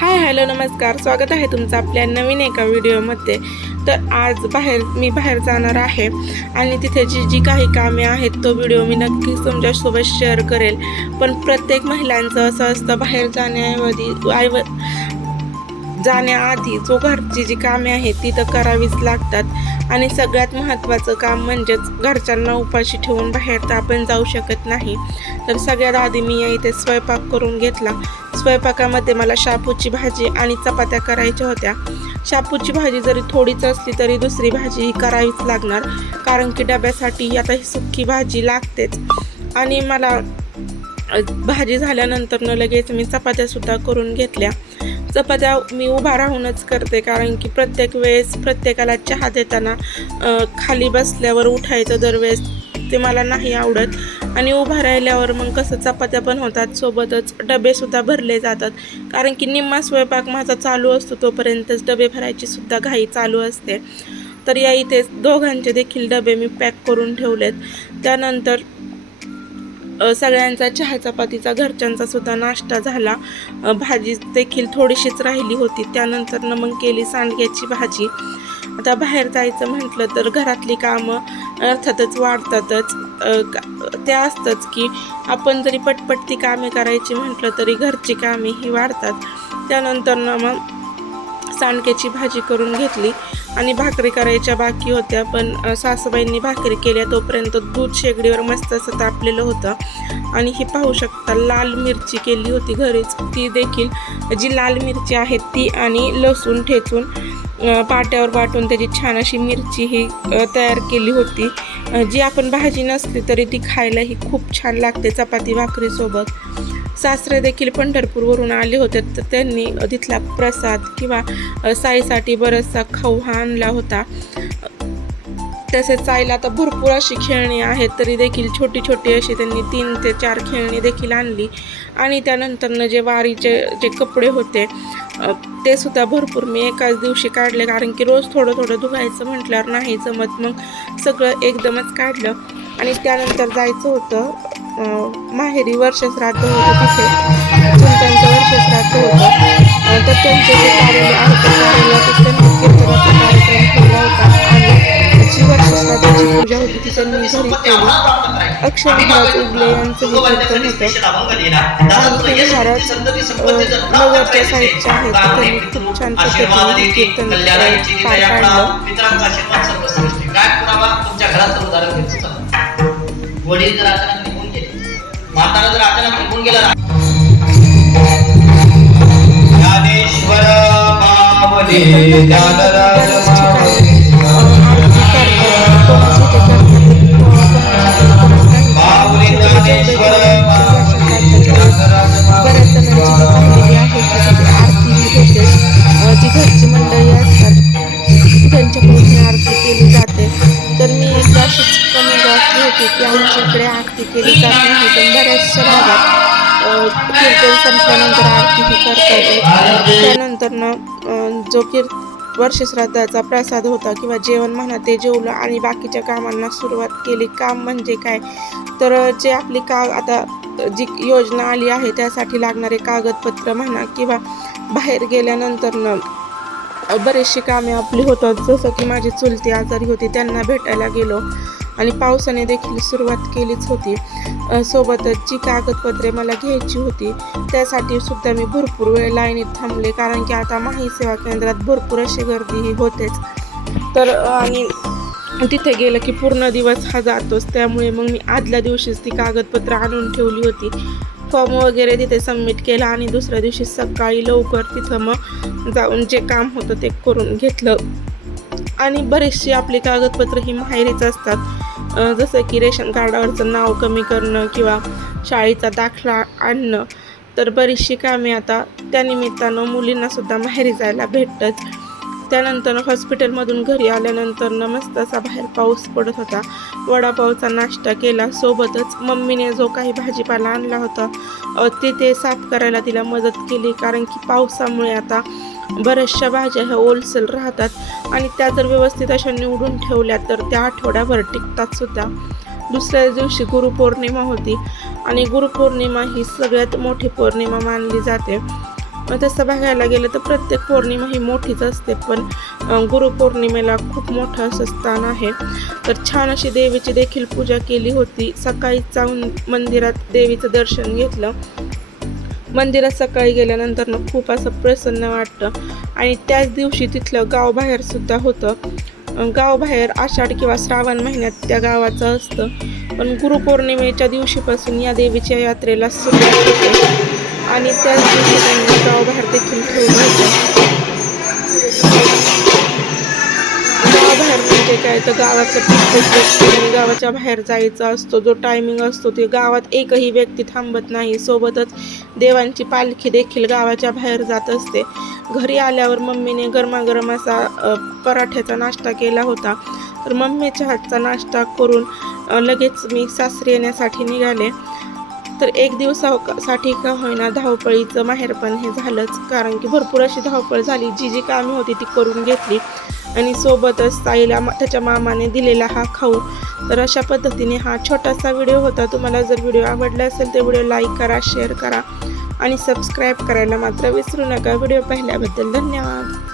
Hi hello नमस्कार. स्वागत आहे तुमचं आपल्या नवीन एका व्हिडिओमध्ये. तर आज बाहेर मी बाहेर जाणार आहे आणि तिथे जी जी काही कामे आहेत तो व्हिडिओ मी नक्कीच तुमच्यासोबत शेअर करेल. पण प्रत्येक महिलांचं असं असतं बाहेर जाण्याऐवजी आईव जाण्याआधी जो घरची जी कामे आहेत ती तर करावीच लागतात. आणि सगळ्यात महत्त्वाचं काम म्हणजेच घरच्यांना उपाशी ठेवून बाहेर तर आपण जाऊ शकत नाही. तर सगळ्यात आधी मी या इथे स्वयंपाक करून घेतला. स्वयंपाकामध्ये मला शापूची भाजी आणि चपात्या करायच्या होत्या. शापूची भाजी जरी थोडीच असली तरी दुसरी भाजी ही करावीच लागणार. कारण की डब्यासाठी आता ही सुक्की भाजी लागतेच. आणि मला भाजी झाल्यानंतर लगेच मी चपात्यासुद्धा करून घेतल्या. चपात्या मी उभा राहूनच करते कारण की प्रत्येक वेळेस प्रत्येकाला चहा देताना खाली बसल्यावर उठायचं दरवेळेस ते मला नाही आवडत. आणि उभा राहिल्यावर मग कसं चपात्या पण होतात सोबतच डबेसुद्धा भरले जातात. कारण की निम्मा स्वयंपाक माझा चालू असतो तोपर्यंतच डबे भरायची सुद्धा घाई चालू असते. तर या इथे दोघांचे देखील डबे मी पॅक करून ठेवलेत. त्यानंतर सगळ्यांचा चहा चपातीचा घरच्यांचा सुद्धा नाश्ता झाला. भाजी देखील थोडीशीच राहिली होती. त्यानंतर मग केली सांडग्याची भाजी. आता बाहेर जायचं म्हटलं तर घरातली कामं अर्थातच वाढतातच. त्या का- असतंच की आपण जरी पटपट ती कामे करायची म्हटलं तरी घरची कामे ही वाढतात. त्यानंतर मग सांडक्याची भाजी करून घेतली आणि भाकरी करायच्या बाकी होत्या पण सासूबाईंनी भाकरी केल्या तोपर्यंत दूध शेगडीवर मस्त असं तापलेलं होतं. आणि ही पाहू शकता लाल मिरची केली होती घरीच. ती देखील जी लाल मिरची आहे ती आणि लसूण ठेचून पाट्यावर वाटून त्याची छान अशी मिरची ही तयार केली होती. जी आपण भाजी नसली तरी ती खायलाही खूप छान लागते चपाती भाकरीसोबत. सासरे देखील पंढरपूरवरून आले होते तर त्यांनी तिथला प्रसाद किंवा साईसाठी बराचसा खाऊ हा आणला होता. तसेच साईला आता भरपूर अशी खेळणी आहेत तरी देखील छोटी छोटी अशी त्यांनी तीन ते चार खेळणी देखील आणली. आणि त्यानंतरनं जे वारीचे जे कपडे होते ते सुद्धा भरपूर मी एकाच दिवशी काढले कारण की रोज थोडं थोडं धुवायचं म्हटल्यावर नाही जमत मग सगळं एकदमच काढलं. आणि त्यानंतर जायचं होतं माहेरी वर्षश्राद्ध होतं तिथे. चुलत्यांचं वर्षश्राद्ध होतं. तर त्यांचे जे कार्यालय आहे त्या कार्यालयातच त्यांनी कीर्तनाचा कार्यक्रम ठेवला होता. आणि जी वर्षश्राद्धाची पूजा होती ती त्यांनी घरी केली. अक्षय उगले यांचं हे कीर्तन होतं. आणि ते महाराज नवरच्या साईडच्या आहेत त्यांनी खूप छान पद्धतीने कीर्तन पार पाडलं. तुमच्या घरात उदाहरण घ्यायचं चला. वडील म्हातारा जर अचानक ऐकून गेला ज्ञानेश्वर मावले अशीच कमी वाचली होती की आमच्याकडे आरती केली जात नाही पण बऱ्याचशा भागात कीर्तन संपल्यानंतर आरती ही करतात त्यानंतर जो जो कीर वर्षश्राद्धाचा प्रसाद होता किंवा जेवण म्हणा ते जेवलं आणि बाकीच्या कामांना सुरुवात केली काम म्हणजे काय तर जे आपली का आता जी योजना आली आहे त्यासाठी लागणारे कागदपत्र म्हणा किंवा बाहेर गेल्यानंतर बरेचशी कामे आपली होतात. जसं की माझी चुलती आजारी होती त्यांना भेटायला गेलो. आणि पावसाने देखील सुरुवात केलीच होती. सोबतच जी कागदपत्रे मला घ्यायची होती त्यासाठी सुद्धा मी भरपूर वेळ लाईनीत थांबले. कारण की आता माही सेवा केंद्रात भरपूर अशी गर्दी ही होतेच. तर आणि तिथे गेलं की पूर्ण दिवस हा जातोच. त्यामुळे मग मी आदल्या दिवशीच ती कागदपत्रं आणून ठेवली होती. फॉर्म वगैरे तिथे सबमिट केला आणि दुसऱ्या दिवशी सकाळी लवकर तिथं मग जाऊन जे काम होतं ते करून घेतलं. आणि बरीचशी आपली कागदपत्र ही माहेरीच असतात. जसं की रेशन कार्डावरचं नाव कमी करणं किंवा शाळेचा दाखला आणणं. तर बरीचशी कामे आता त्यानिमित्तानं मुलींनासुद्धा माहेरी जायला भेटतंच त्यानंतर हॉस्पिटलमधून घरी आल्यानंतर मस्त असा बाहेर पाऊस पडत होता. वडापावचा नाश्ता केला. सोबतच मम्मीने जो काही भाजीपाला आणला होता तिथे ते ते साफ करायला तिला मदत केली. कारण की पावसामुळे आता बऱ्याचशा भाज्या ह्या ओलसेल राहतात आणि त्या जर व्यवस्थित अशा निवडून ठेवल्या तर त्या आठवड्याभर टिकतात सुद्धा. दुसऱ्या दिवशी गुरुपौर्णिमा होती आणि गुरुपौर्णिमा ही सगळ्यात मोठी पौर्णिमा मानली जाते. तसं बघायला गेलं तर प्रत्येक पौर्णिमा ही मोठीच असते पण गुरुपौर्णिमेला खूप मोठं असं स्थान आहे. तर छान अशी देवीची देखील पूजा केली होती. सकाळी जाऊन मंदिरात देवीचं दर्शन घेतलं. मंदिरात सकाळी गेल्यानंतर खूप असं प्रसन्न वाटतं. आणि त्याच दिवशी तिथलं गाव बाहेर सुद्धा होतं. गावबाहेर गाव बाहेर आषाढ किंवा श्रावण महिन्यात त्या गावाचं असतं. पण गुरुपौर्णिमेच्या दिवशीपासून या देवीच्या यात्रेला सुरुवात होते. आणि त्याच दिवशी त्यांनी गावभार देखील ठेवलं होतं. गावाबाहेर म्हणजे काय? तर गावाचं प्रत्येक व्यक्तीने गावाच्या बाहेर जायचा असतो जो टायमिंग असतो ते गावात एकही व्यक्ती थांबत नाही. सोबतच देवांची पालखी देखील गावाच्या बाहेर जात असते. घरी आल्यावर मम्मीने गरमागरम असा पराठ्याचा नाश्ता केला होता. तर मम्मीच्या हातचा नाश्ता करून लगेच मी सासरी येण्यासाठी निघाले. तर एक दिवसासाठी का होईना धावपळीचं माहेर पण हे झालंच. कारण की भरपूर अशी धावपळ झाली. जी जी कामे होती ती करून घेतली. आणि सोबतच ताईला त्याच्या मामाने दिलेला हा खाऊ. तर अशा पद्धतीने हा छोटासा व्हिडिओ होता. तुम्हाला जर व्हिडिओ आवडला असेल तर व्हिडिओ लाईक करा शेअर करा आणि सबस्क्राईब करायला मात्र विसरू नका. व्हिडिओ पाहिल्याबद्दल धन्यवाद.